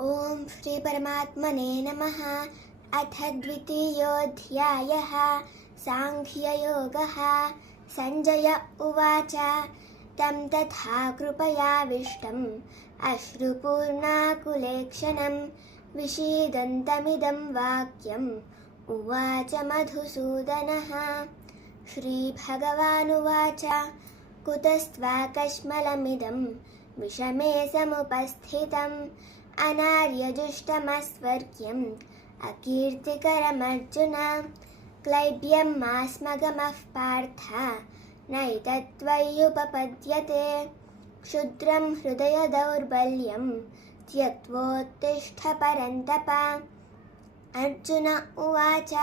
ओम श्री परमात्मने नमः। अथ द्वितीयोऽध्यायः सांख्ययोगः। संजय उवाच तं तथा कृपयाविष्टम् अश्रुपूर्णाकुलेक्षणं विषीदन्तमिदं वाक्यम् उवाच मधुसूदनः। श्रीभगवानुवाच कुतस्त्वाकश्मलमिदं विषमे समुपस्थितम् अनार्यजुष्टमस्वर्ग्यम् अकीर्तिकरमर्जुन। क्लैब्यं मास्मगमः पार्थ नैतत्त्वय्युपपद्यते। क्षुद्रं हृदयदौर्बल्यं त्यक्त्वोत्तिष्ठ परन्तप। अर्जुन उवाच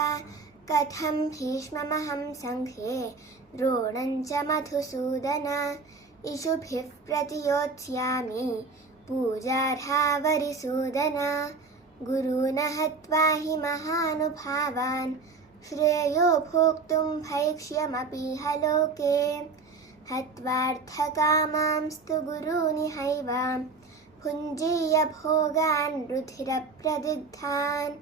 कथं भीष्ममहं सङ्घे द्रोणं च मधुसूदन इषुभिः प्रतियोत्स्यामि पूजार्हावरिसूदन। गुरून् हत्वा हि महानुभावान् श्रेयो भोक्तुं भैक्ष्यमपीह लोके। हत्वार्थकामांस्तु गुरूनिहैव भुञ्जीय भोगान् रुधिरप्रदिग्धान्।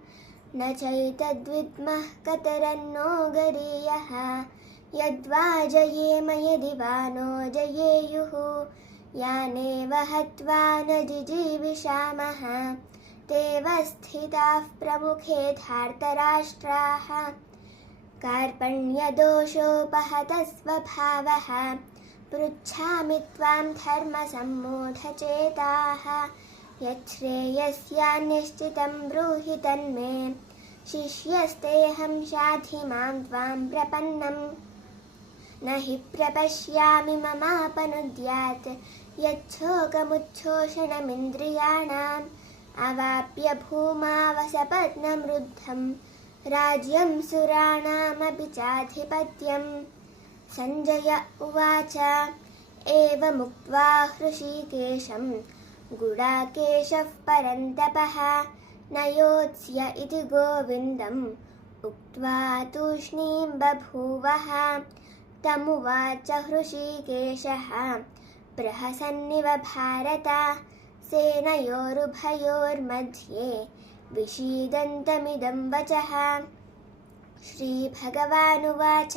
न चैतद्विद्मः कतरन्नो गरीयः यद्वा जयेम यदि वा नो जयेयुः। यानेव हत्वा न जिजीविषामः तेव स्थिताः प्रमुखे धार्तराष्ट्राः। कार्पण्यदोषोपहतः स्वभावः पृच्छामि त्वां धर्मसम्मूढचेताः। यच्छ्रेयस्यान्यश्चितं ब्रूहि तन्मे शिष्यस्तेऽहं शाधि मां त्वां प्रपन्नम्। न हि प्रपश्यामि ममापनुद्यात् यच्छोकमुच्छोषणमिन्द्रियाणाम्। अवाप्य भूमावसपत्नमृद्धं राज्यं सुराणामपि चाधिपत्यम्। संजय उवाच एवमुक्त्वा हृषीकेशं गुडाकेशः परन्तपः न योत्स्य इति गोविन्दम् उक्त्वा तूष्णीं बभूवः। तमुवाच हृषीकेशः प्रहसन्निव भारत सेनयोरुभयोर्मध्ये विषीदन्तमिदं वचः। श्रीभगवानुवाच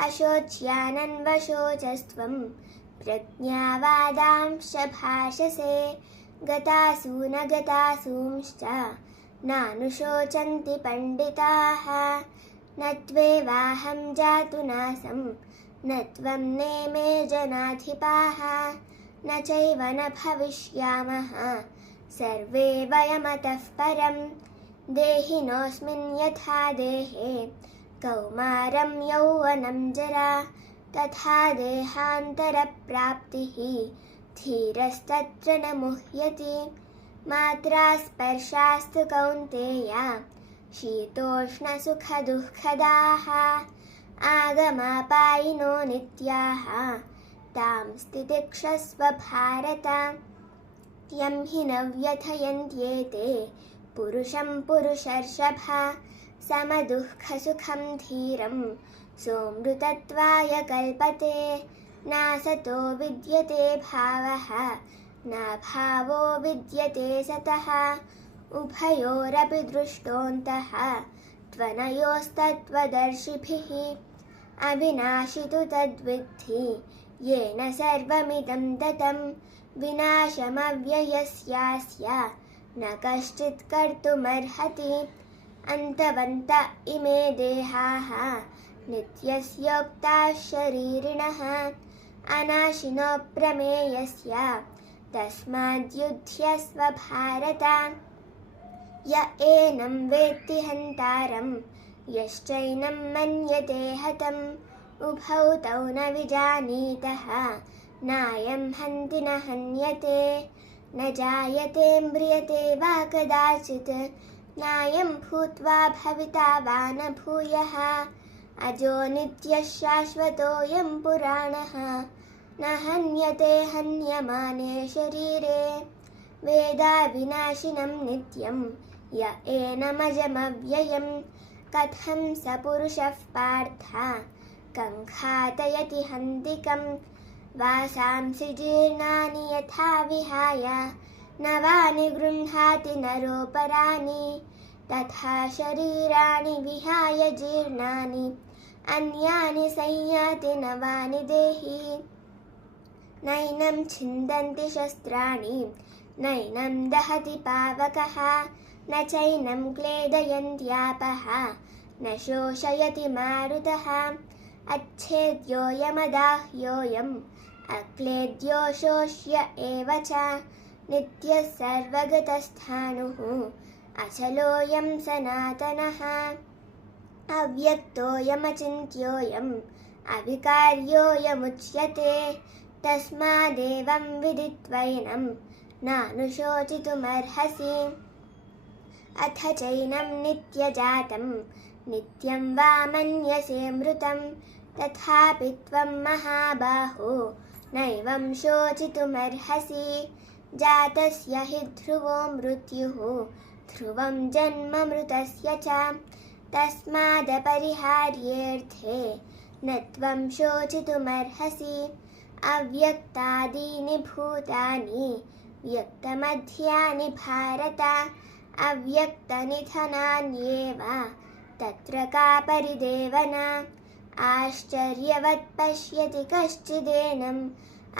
अशोच्यानन्वशोचस्त्वं प्रज्ञावादांश्च भाषसे गतासु न गतासूंश्च नानुशोचन्ति पण्डिताः। न त्वेवाहं जातु नासं न त्वं नेमे जनाधिपाः न चैव न भविष्यामः सर्वे वयमतः परं। देहिनोऽस्मिन् यथा देहे कौमारं यौवनं जरा तथा देहान्तरप्राप्तिः धीरस्तत्र न मुह्यति। मात्रा स्पर्शास्तु कौन्तेय शीतोष्णसुखदुःखदाः आगमापायिनो नित्याः तां स्थितिक्षस्व भारत। यं हि न व्यथयन्त्येते पुरुषं पुरुषर्षभ समदुःखसुखं धीरं सोऽमृतत्वाय कल्पते। नासतो विद्यते भावः नाभावो विद्यते सतः उभयोरपि दृष्टोऽन्तः त्वनयोस्तत्त्वदर्शिभिः। अविनाशि तु तद्विद्धि येन सर्वमिदं ततं विनाशमव्ययस्यास्य न कश्चित् कर्तुमर्हति। अन्तवन्त इमे देहाः नित्यस्योक्ताः शरीरिणः अनाशिनो प्रमेयस्य तस्माद्युध्यस्व भारत। य एनं वेत्ति हन्तारं यश्चैनं मन्यते हतम् उभौ तौ न विजानीतः नायं हन्ति न हन्यते। न जायते म्रियते वा कदाचित् नायं भूत्वा भविता वा न भूयः। अजो नित्यः शाश्वतोऽयं पुराणः न हन्यते हन्यमाने शरीरे। वेदाविनाशिनं नित्यं य एनमजमव्ययं कथं स पुरुषः पार्थ कङ्घातयति हन्तिकम्। वासांसि जीर्णानि यथा विहाय नवानि गृह्णाति नरोपराणि तथा शरीराणि विहाय जीर्णानि अन्यानि संयाति नवानि देहि नैनं छिन्दन्ति शस्त्राणि नैनं दहति पावकः न चैनं क्लेदयन्त्यापः न शोषयति मारुतः अच्छेद्योऽयमदाह्योऽयम् अक्लेद्यो शोष्य एव च नित्यः सर्वगतस्थाणुः अचलोऽयं सनातनः अव्यक्तोऽयमचिन्त्योऽयम् अविकार्योऽयमुच्यते तस्मादेवं विदित्वैनं नानुशोचितुमर्हसि अथ चैनं नित्यजातं नित्यं वा मन्यसे मृतं तथापि त्वं महाबाहो नैवं शोचितुमर्हसि जातस्य हि ध्रुवो मृत्युः ध्रुवं जन्म मृतस्य च तस्मादपरिहार्येऽर्थे न त्वं शोचितुमर्हसि अव्यक्तादीनि भूतानि व्यक्तमध्यानि भारत अव्यक्तनिधनान्येव तत्र का परिदेवना आश्चर्यवत् पश्यति कश्चिदेनम्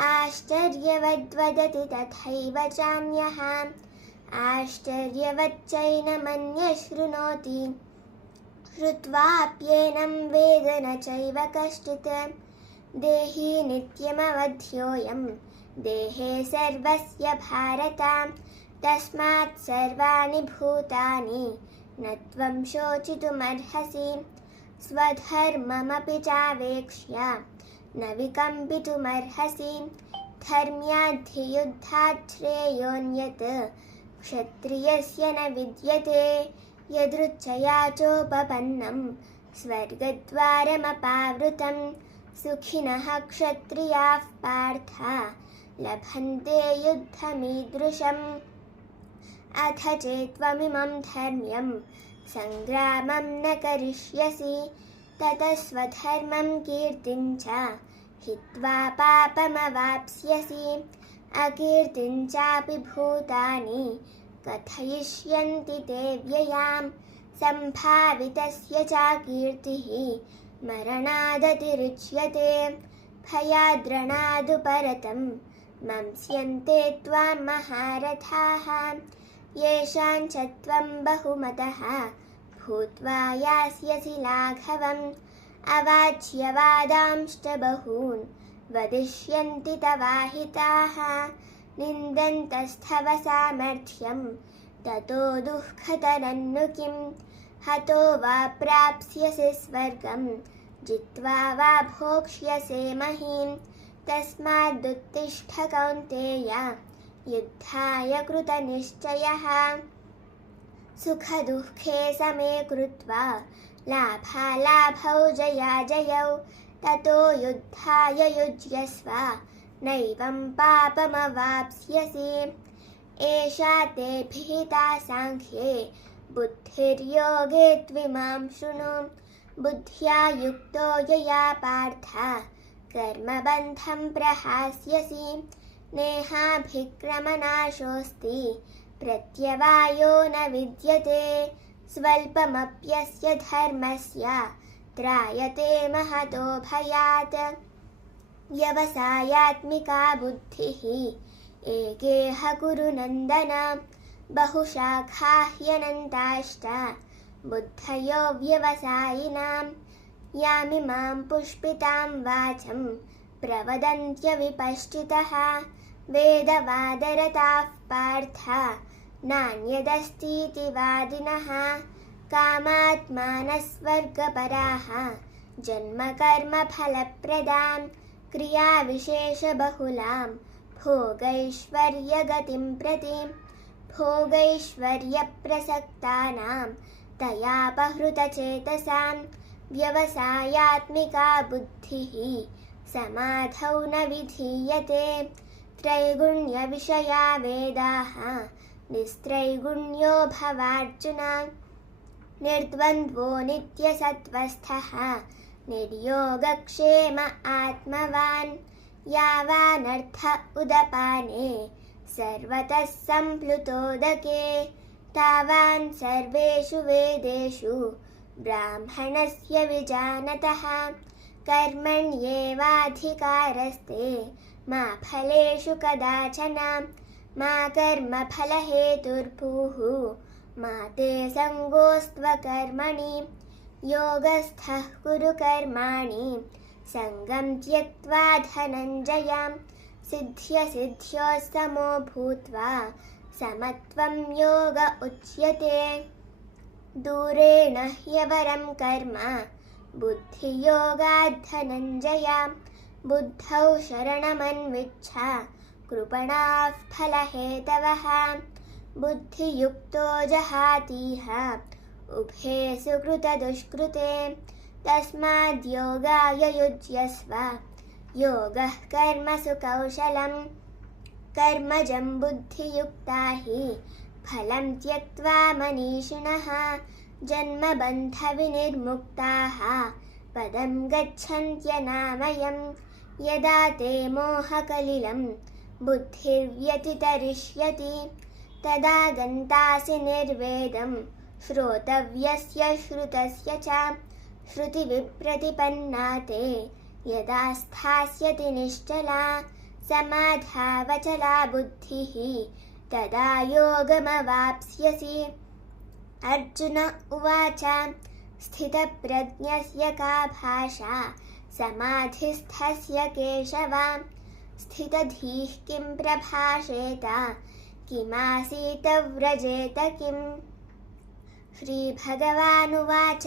आश्चर्यवद्वदति तथैव चान्यः आश्चर्यवच्चैनमन्यः शृणोति श्रुत्वाप्येनं वेद न चैव कश्चित् देही नित्यमवध्योऽयं देहे सर्वस्य भारत तस्मात् सर्वाणि भूतानि न त्वं शोचितुमर्हसि स्वधर्ममपि चावेक्ष्य न विकम्पितुमर्हसि धर्म्याद्धियुद्धात् श्रेयोऽन्यत् क्षत्रियस्य न विद्यते यदृच्छया चोपपन्नं स्वर्गद्वारमपावृतं सुखिनः क्षत्रियाः पार्थ लभन्ते युद्धमीदृशम् अथ चेत्त्वमिमं धर्म्यं सङ्ग्रामं न करिष्यसि ततः स्वधर्मं कीर्तिं च हित्वा पापमवाप्स्यसि अकीर्तिं चापि भूतानि कथयिष्यन्ति ते व्ययां सम्भावितस्य चाकीर्तिः मरणादतिरिच्यते भयाद्रणादुपरतं मंस्यन्ते त्वां महारथाः येषां च त्वं बहुमतः भूत्वा यास्यसि लाघवम् अवाच्यवादांश्च बहून् वदिष्यन्ति तवाहिताः निन्दन्तस्तव सामर्थ्यं ततो दुःखतरन्नु किं हतो वा प्राप्स्यसि स्वर्गं जित्वा वा भोक्ष्यसे महीम् तस्मादुत्तिष्ठ कौन्तेय युद्धाय कृतनिश्चयः सुखदुःखे समे कृत्वा लाभालाभौ जयाजयौ ततो युद्धाय युज्यस्व नैवं पापमवाप्स्यसि एषा ते भिहिता साङ्ख्ये बुद्धिर्योगे त्विमां शृणु बुद्ध्या युक्तो यया पार्थ कर्मबन्धं प्रहास्यसि नेहाभिक्रमनाशोऽस्ति प्रत्यवायो न विद्यते स्वल्पमप्यस्य धर्मस्य त्रायते महतो भयात् व्यवसायात्मिका बुद्धिः एकेह कुरु नन्दन बहुशाखा ह्यनन्ताश्च बुद्धयो व्यवसायिनां यामिमां पुष्पितां वाचं प्रवदन्त्यविपश्चितः वेदवादरताः पार्थ नान्यदस्तीति वादिनः कामात्मानस्वर्गपराः जन्मकर्मफलप्रदां क्रियाविशेषबहुलां भोगैश्वर्यगतिं प्रति भोगैश्वर्यप्रसक्तानां तयापहृतचेतसां व्यवसायात्मिका बुद्धिः समाधौ न विधीयते त्रैगुण्यविषया वेदाः निस्त्रैगुण्यो भवार्जुन निर्द्वन्द्वो नित्यसत्त्वस्थः निर्योगक्षेम आत्मवान् यावानर्थ उदपाने सर्वतः सम्प्लुतोदके तावान् सर्वेषु वेदेषु ब्राह्मणस्य विजानतः कर्मण्येवाधिकारस्ते मा फलेषु कदाचन मा कर्मफलहेतुर्भूः मा ते सङ्गोऽस्त्वकर्मणि योगस्थः कुरु कर्माणि सङ्गं त्यक्त्वा धनञ्जय सिद्ध्यसिद्ध्योः समो भूत्वा समत्वं योग उच्यते दूरेण ह्यवरं कर्म बुद्धियोगात् धनञ्जय बुद्धौ शरणमन्विच्छ कृपणाः फलहेतवः बुद्धियुक्तो जहातीह उभे सुकृतदुष्कृते तस्माद्योगाय युज्यस्व योगः कर्मसु कौशलं कर्मजं बुद्धियुक्ता हि फलं त्यक्त्वा मनीषिणः जन्मबन्धविनिर्मुक्ताः पदं गच्छन्त्यनामयं यदा ते मोहकलिलं बुद्धिर्व्यतितरिष्यति तदा गन्तासि निर्वेदं श्रोतव्यस्य श्रुतस्य च श्रुतिविप्रतिपन्ना ते यदा स्थास्यति निश्चला समाधावचला बुद्धिः तदा योगमवाप्स्यसि अर्जुन उवाच स्थितप्रज्ञस्य का भाषा समाधिस्थस्य केशव स्थितधीः किं प्रभाषेत किमासीत व्रजेत किम् श्रीभगवानुवाच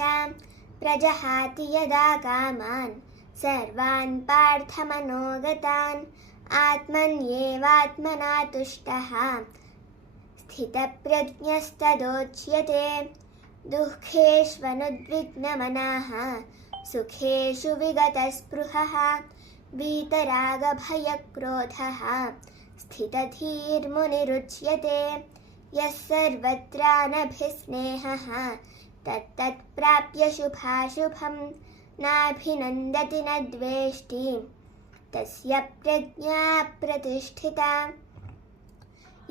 प्रजहाति यदा कामान् सर्वान् पार्थमनोगतान् आत्मन्येवात्मना तुष्टः स्थितप्रज्ञस्तदोच्यते दुःखेष्वनुद्विग्नमनः सुखेषु विगतस्पृहः वीतरागभयक्रोधः स्थितधीर्मुनिरुच्यते यः सर्वत्रानभिस्नेहः तत्तत्प्राप्य शुभाशुभं नाभिनन्दति न द्वेष्टि तस्य प्रज्ञा प्रतिष्ठिता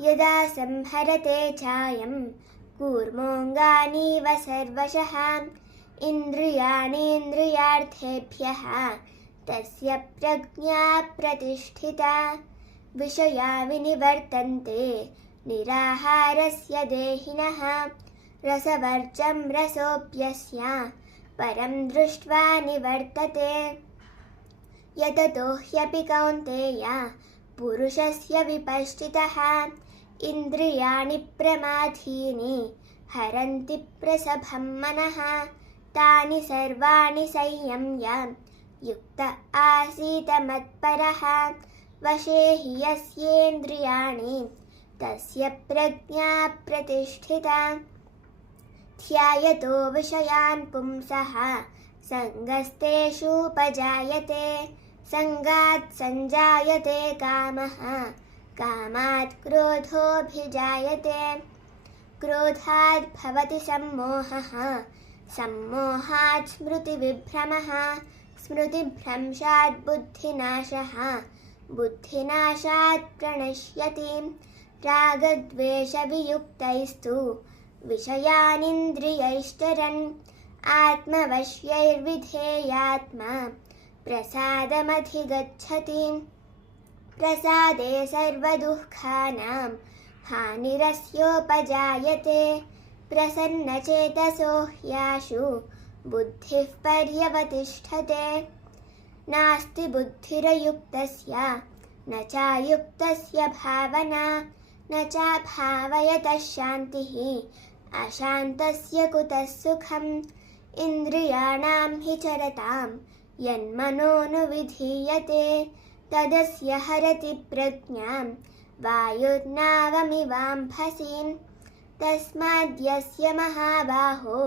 यदा संहरते चायं कूर्मोऽङ्गानीव सर्वशः इन्द्रियाणीन्द्रियार्थेभ्यः तस्य प्रज्ञा प्रतिष्ठिता विषया विनिवर्तन्ते निराहारस्य देहिनः रसवर्जं रसोऽप्यस्य परं दृष्ट्वा निवर्तते यततो ह्यपि कौन्तेय पुरुषस्य विपश्चितः इन्द्रियाणि प्रमाथीनि हरन्ति प्रसभं मनः तानि सर्वाणि संयम्य युक्त आसीत मत्परः वशे हि यस्येन्द्रियाणि तस्य प्रज्ञा प्रतिष्ठिता ध्यायतो विषयान् पुंसः सङ्गस्तेषूपजायते सङ्गात् सञ्जायते कामः कामात् क्रोधोऽभिजायते क्रोधात् भवति सम्मोहः सम्मोहात् स्मृतिविभ्रमः स्मृतिभ्रंशात् बुद्धिनाशः बुद्धिनाशात् प्रणश्यति रागद्वेषवियुक्तैस्तु विषयानिन्द्रियैश्चरन् आत्मवश्यैर्विधेयात्मा प्रसादमधिगच्छति प्रसादे सर्वदुःखानां हानिरस्योपजायते प्रसन्नचेतसो ह्याशु बुद्धिः पर्यवतिष्ठते नास्ति बुद्धिरयुक्तस्य न चायुक्तस्य भावना न चाभावयतः शान्तिः अशान्तस्य कुतः सुखम् इन्द्रियाणां हि चरतां यन्मनोनुविधीयते तदस्य हरति प्रज्ञां वायुर्नावमिवाम्भसीं तस्माद्यस्य महाबाहो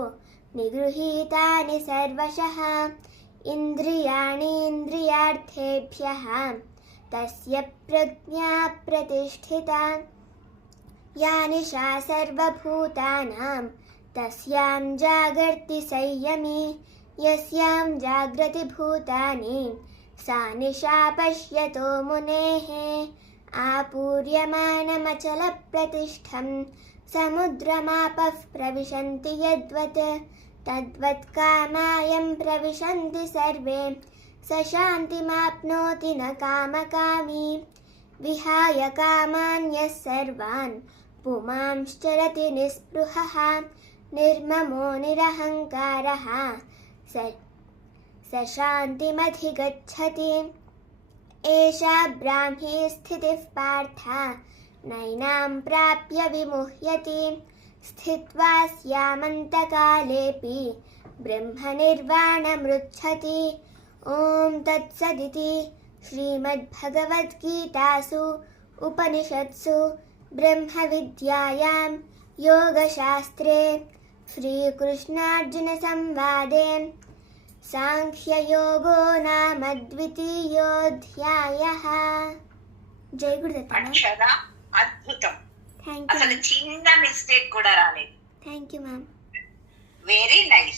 निगृहीतानि सर्वशः इन्द्रियाणीन्द्रियार्थेभ्यः तस्य प्रज्ञा प्रतिष्ठिता या निशा सर्वभूतानां तस्यां जागर्ति संयमी यस्यां जाग्रति भूतानि सा निशा पश्यतो मुनेः आपूर्यमानमचलप्रतिष्ठं समुद्रमापः प्रविशन्ति यद्वत् तद्वत् कामायं प्रविशन्ति सर्वे स शान्तिमाप्नोति न कामकामी विहाय कामान्यः सर्वान् पुमांश्चरति निःस्पृहः निर्ममो निरहङ्कारः स शान्तिमधिगच्छति एषा ब्राह्मी स्थितिः पार्थ नैनां प्राप्य विमुह्यति स्थित्वा स्यामन्तकालेऽपि ब्रह्मनिर्वाणमृच्छति ॐ तत्सदिति श्रीमद्भगवद्गीतासु उपनिषत्सु ब्रह्मविद्यायां योगशास्त्रे श्रीकृष्णार्जुनसंवादे सांख्ययोगो नाम द्वितीयोऽध्यायः. జై గురుదత్త. అక్షర అద్భుతం. Thank you. అసలు చిన్న మిస్టేక్ కూడా రాలేదు. Thank you ma'am. Very nice.